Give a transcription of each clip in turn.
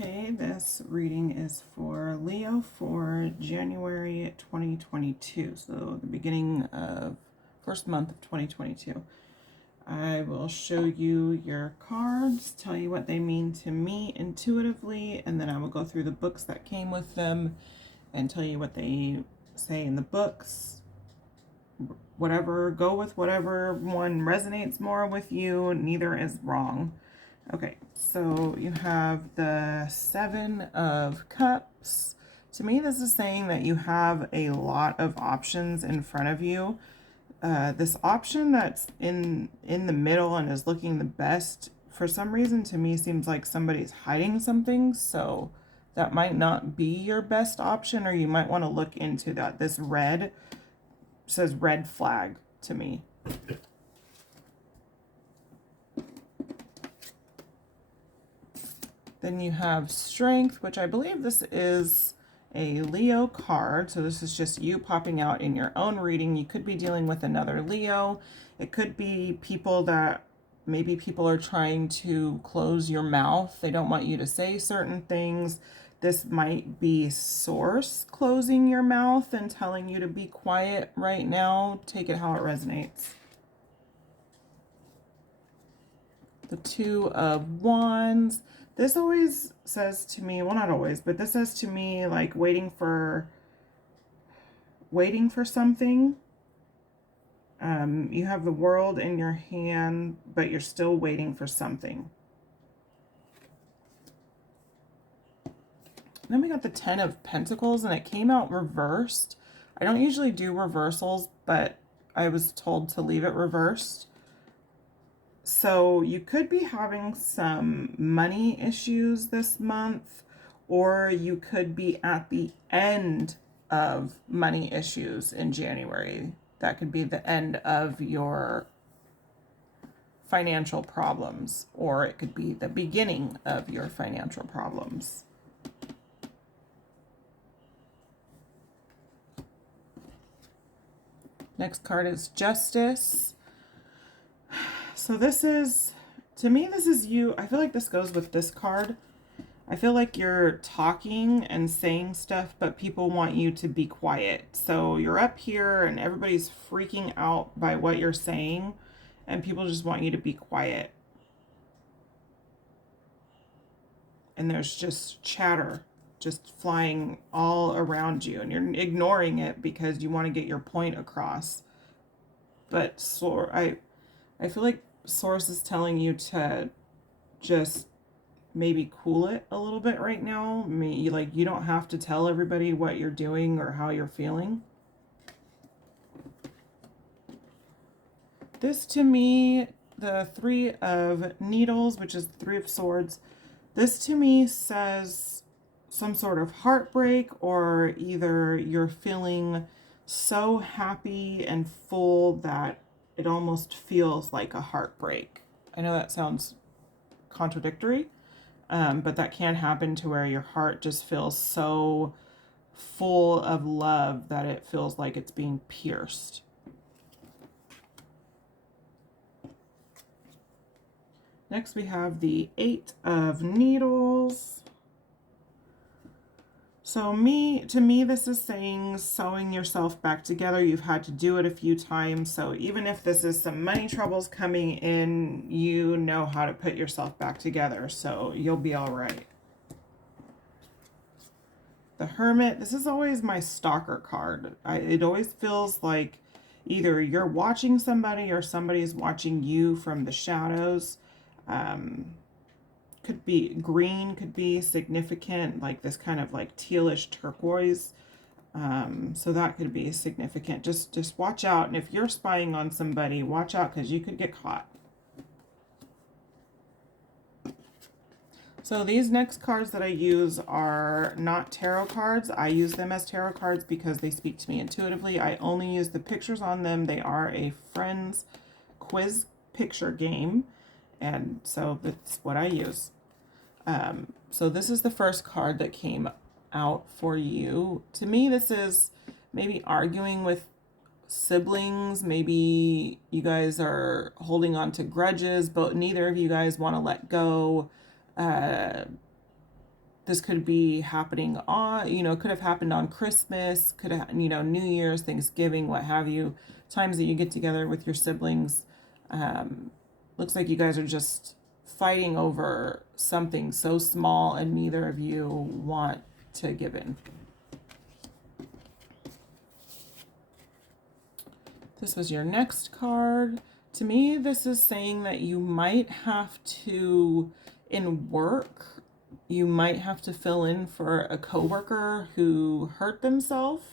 Okay, this reading is for Leo for January 2022, so the beginning of first month of 2022. I will show you your cards, tell you what they mean to me intuitively, and then I will go through the books that came with them and tell you what they say in the books. Whatever, go with whatever one resonates more with you. Neither is wrong. Okay, so you have the Seven of Cups. To me, this is saying that you have a lot of options in front of you. This option that's in the middle and is looking the best, for some reason, to me, seems like somebody's hiding something. So that might not be your best option, or you might want to look into that. This red says red flag to me. Then you have Strength, which I believe this is a Leo card. So this is just you popping out in your own reading. You could be dealing with another Leo. It could be people that maybe people are trying to close your mouth. They don't want you to say certain things. This might be Source closing your mouth and telling you to be quiet right now. Take it how it resonates. The Two of Wands. This always says to me, well, not always, but this says to me like waiting for something. You have the world in your hand, but you're still waiting for something. Then we got the Ten of Pentacles, and it came out reversed. I don't usually do reversals, but I was told to leave it reversed. So you could be having some money issues this month, or you could be at the end of money issues in January. That could be the end of your financial problems, or it could be the beginning of your financial problems. Next card is Justice. So this is, to me, this is you. I feel like this goes with this card. I feel like you're talking and saying stuff, but people want you to be quiet. So you're up here and everybody's freaking out by what you're saying, and people just want you to be quiet. And there's just chatter just flying all around you, and you're ignoring it because you want to get your point across. But I feel like Source is telling you to just maybe cool it a little bit right now. I mean, like, you don't have to tell everybody what you're doing or how you're feeling. This, to me, the Three of Needles, which is the Three of Swords, this to me says some sort of heartbreak, or either you're feeling so happy and full that it almost feels like a heartbreak. I know that sounds contradictory, but that can happen, to where your heart just feels so full of love that it feels like it's being pierced. Next we have the Eight of Needles. So to me, this is saying sewing yourself back together. You've had to do it a few times. So even if this is some money troubles coming in, you know how to put yourself back together. So you'll be all right. The Hermit. This is always my stalker card. It always feels like either you're watching somebody or somebody's watching you from the shadows. Could be green, could be significant, like this kind of like tealish turquoise. So that could be significant. Just watch out. And if you're spying on somebody, watch out, because you could get caught. So these next cards that I use are not tarot cards. I use them as tarot cards because they speak to me intuitively. I only use the pictures on them. They are a friend's quiz picture game, and so that's what I use. So this is the first card that came out for you. To me, this is maybe arguing with siblings. Maybe you guys are holding on to grudges, but neither of you guys want to let go. this could be happening on, you know, it could have happened on Christmas, could have, you know, New Year's, Thanksgiving, what have you, times that you get together with your siblings. Looks like you guys are just fighting over something so small and neither of you want to give in. This was your next card. To me, this is saying that you might have to, in work, you might have to fill in for a coworker who hurt themselves.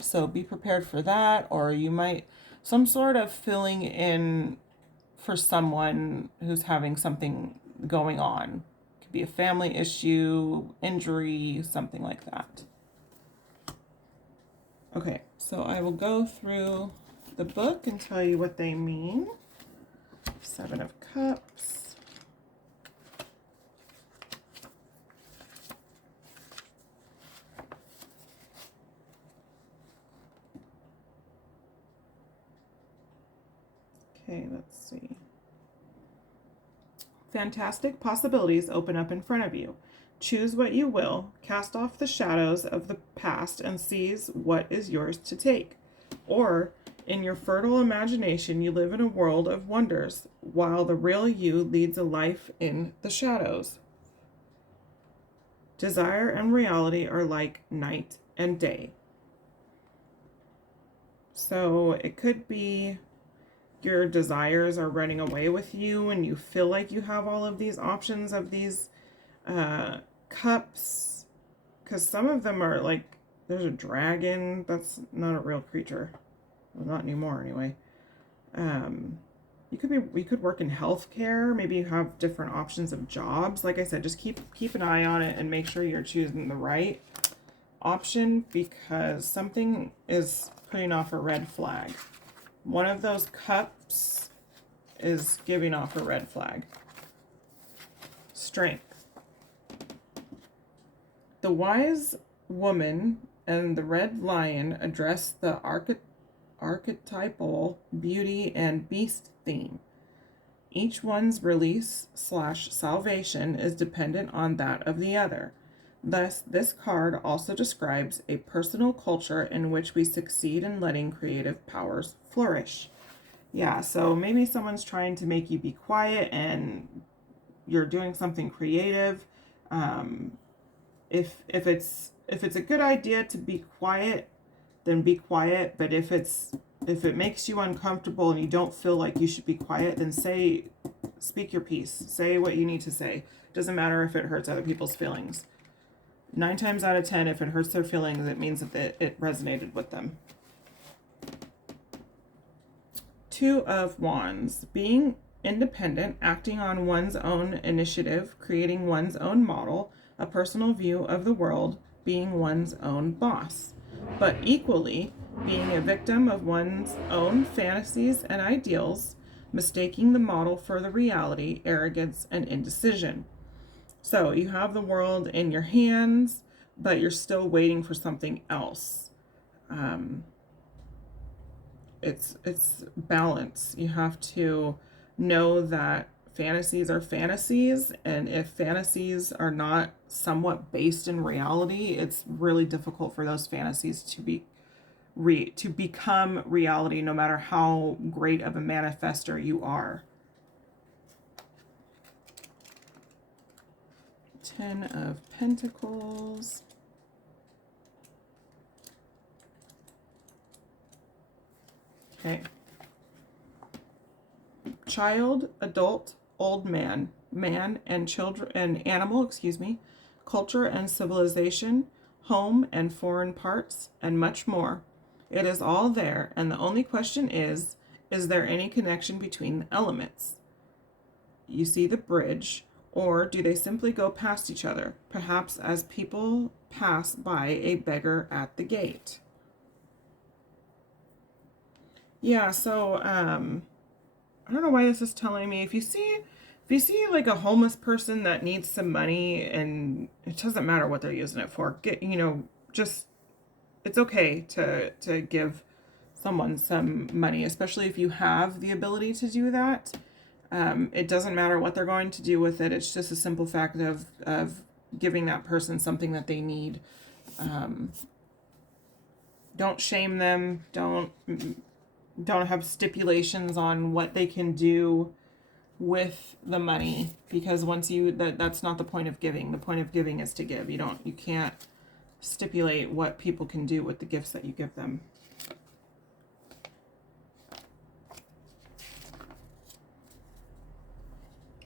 So be prepared for that, or you might, some sort of filling in for someone who's having something going on. It could be a family issue, injury, something like that. Okay, so I will go through the book and tell you what they mean. Seven of Cups. Okay, let's see. Fantastic possibilities open up in front of you. Choose what you will, cast off the shadows of the past and seize what is yours to take. Or, in your fertile imagination, you live in a world of wonders, while the real you leads a life in the shadows. Desire and reality are like night and day. So it could be your desires are running away with you and you feel like you have all of these options of these cups, because some of them are like, there's a dragon. That's not a real creature. Well, not anymore anyway. You could work in healthcare. Maybe you have different options of jobs. Like I said, just keep an eye on it and make sure you're choosing the right option, because something is putting off a red flag. One of those cups is giving off a red flag. Strength. The wise woman and the red lion address the archetypal beauty and beast theme. Each one's release/salvation is dependent on that of the other. Thus, this card also describes a personal culture in which we succeed in letting creative powers flourish. Yeah, so maybe someone's trying to make you be quiet and you're doing something creative. If it's a good idea to be quiet, then be quiet. But if it makes you uncomfortable and you don't feel like you should be quiet, then speak your piece. Say what you need to say. Doesn't matter if it hurts other people's feelings. 9 times out of 10, if it hurts their feelings, it means that it resonated with them. Two of Wands. Being independent, acting on one's own initiative, creating one's own model, a personal view of the world, being one's own boss. But equally, being a victim of one's own fantasies and ideals, mistaking the model for the reality, arrogance, and indecision. So you have the world in your hands, but you're still waiting for something else. It's balance. You have to know that fantasies are fantasies, and if fantasies are not somewhat based in reality, it's really difficult for those fantasies to become reality, no matter how great of a manifester you are. 10 of Pentacles. Okay. Child, adult, old man, man and children and animal, culture and civilization, home and foreign parts, and much more. It is all there, and the only question is there any connection between the elements? You see the bridge, or do they simply go past each other, perhaps as people pass by a beggar at the gate? Yeah, so I don't know why this is telling me, if you see like a homeless person that needs some money, and it doesn't matter what they're using it for, it's okay to give someone some money, especially if you have the ability to do that. It doesn't matter what they're going to do with it. It's just a simple fact of giving that person something that they need. Don't shame them. Don't have stipulations on what they can do with the money, because once that's not the point of giving. The point of giving is to give. You can't stipulate what people can do with the gifts that you give them.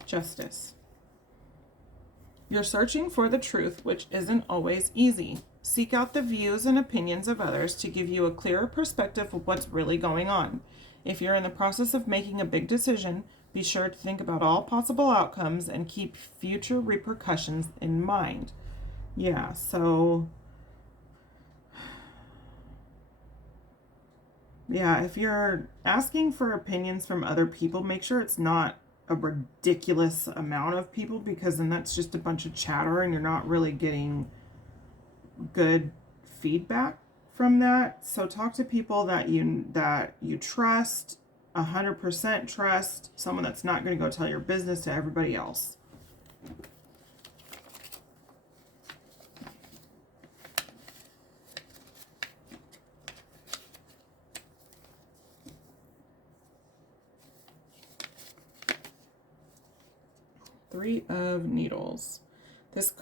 Justice. You're searching for the truth, which isn't always easy. Seek out the views and opinions of others to give you a clearer perspective of what's really going on. If you're in the process of making a big decision, be sure to think about all possible outcomes and keep future repercussions in mind. Yeah, so yeah, if you're asking for opinions from other people, make sure it's not a ridiculous amount of people, because then that's just a bunch of chatter and you're not really getting good feedback from that. So talk to people that you trust, 100% trust, someone that's not going to go tell your business to everybody else. Three of Needles. This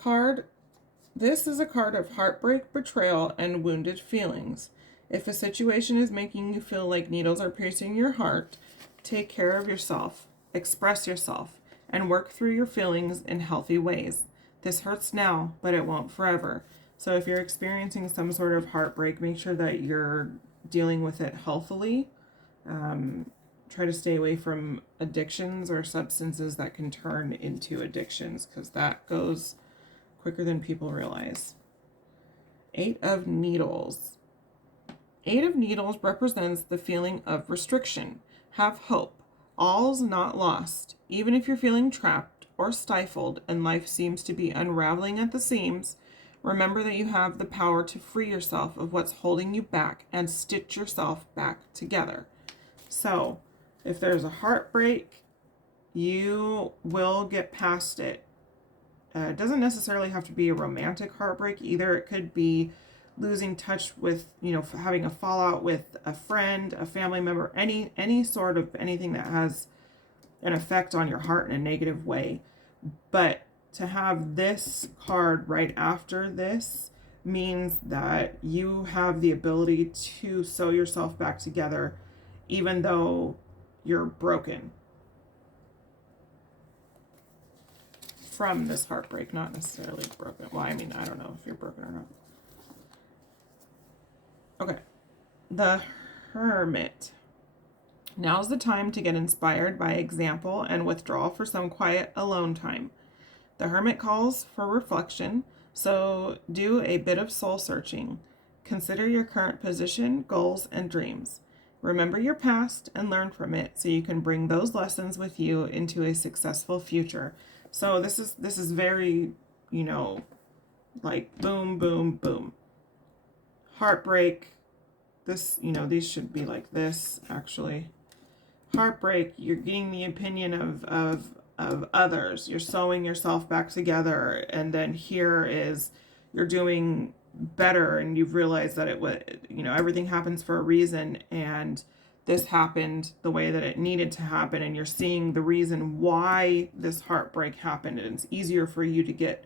is a card of heartbreak, betrayal, and wounded feelings. If a situation is making you feel like needles are piercing your heart, take care of yourself, express yourself, and work through your feelings in healthy ways. This hurts now, but it won't forever. So if you're experiencing some sort of heartbreak, make sure that you're dealing with it healthily. Try to stay away from addictions or substances that can turn into addictions, because that goes quicker than people realize. Eight of Needles. Eight of Needles represents the feeling of restriction. Have hope. All's not lost. Even if you're feeling trapped or stifled and life seems to be unraveling at the seams, remember that you have the power to free yourself of what's holding you back and stitch yourself back together. So, if there's a heartbreak, you will get past it. It doesn't necessarily have to be a romantic heartbreak either. It could be losing touch with, having a fallout with a friend, a family member, any sort of anything that has an effect on your heart in a negative way. But to have this card right after this means that you have the ability to sew yourself back together, even though you're broken from this heartbreak, not necessarily broken. Well, I mean, I don't know if you're broken or not. Okay. The Hermit. Now's the time to get inspired by example and withdraw for some quiet alone time. The Hermit calls for reflection, so do a bit of soul searching. Consider your current position, goals, and dreams. Remember your past and learn from it so you can bring those lessons with you into a successful future. So this is very, like boom, boom, boom. Heartbreak. This, these should be like this, actually. Heartbreak, you're getting the opinion of others. You're sewing yourself back together. And then here is, you're doing better, and you've realized that it was, everything happens for a reason, and this happened the way that it needed to happen, and you're seeing the reason why this heartbreak happened, and it's easier for you to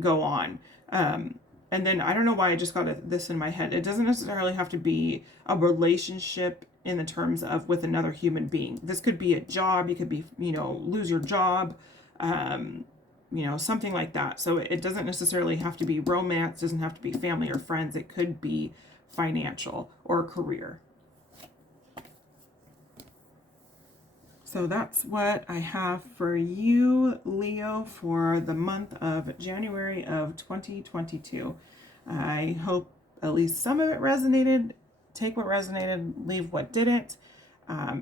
go on. And then I don't know why I just got this in my head. It doesn't necessarily have to be a relationship in the terms of with another human being. This could be a job. You could be, lose your job, something like that. So it doesn't necessarily have to be romance, doesn't have to be family or friends. It could be financial or career. So that's what I have for you, Leo, for the month of January of 2022. I hope at least some of it resonated. Take what resonated, leave what didn't.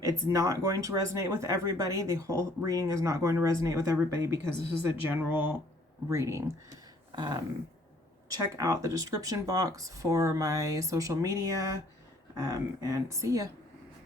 It's not going to resonate with everybody. The whole reading is not going to resonate with everybody because this is a general reading. Check out the description box for my social media, and see ya.